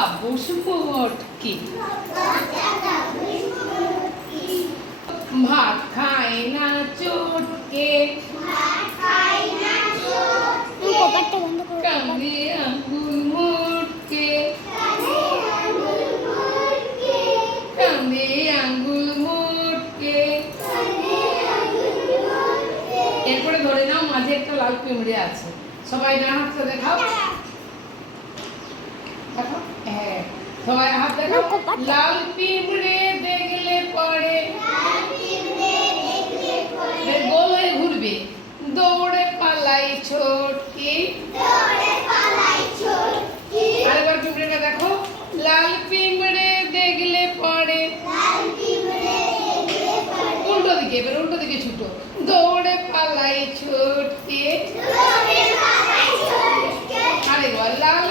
কাব্যস মোটকি ভাত খায় না চটকে কাঁদে আঙ্গুল মোটকে কাঁদে আঙ্গুল মোটকে। এরপরে ধরে নাও মাঝে একটা লাল পিঁমড়ে আছে, সবাই ডান হাতটা দেখাও, দেখো হ্যাঁ সবাই হাত দেখাও। লাল পিঁমড়ে দেখলে পরে গোল হয়ে ঘুরবে, দৌড়ে পালাই ছোটকি। আরেকবার পিঁমড়েটা দেখো, লাল পিঁমড়ে দেখলে পরে উল্টো দিকে, এবার উল্টো দিকে ছুটো, দৌড়ে পালাই ছোটকি। আরেকবার লাল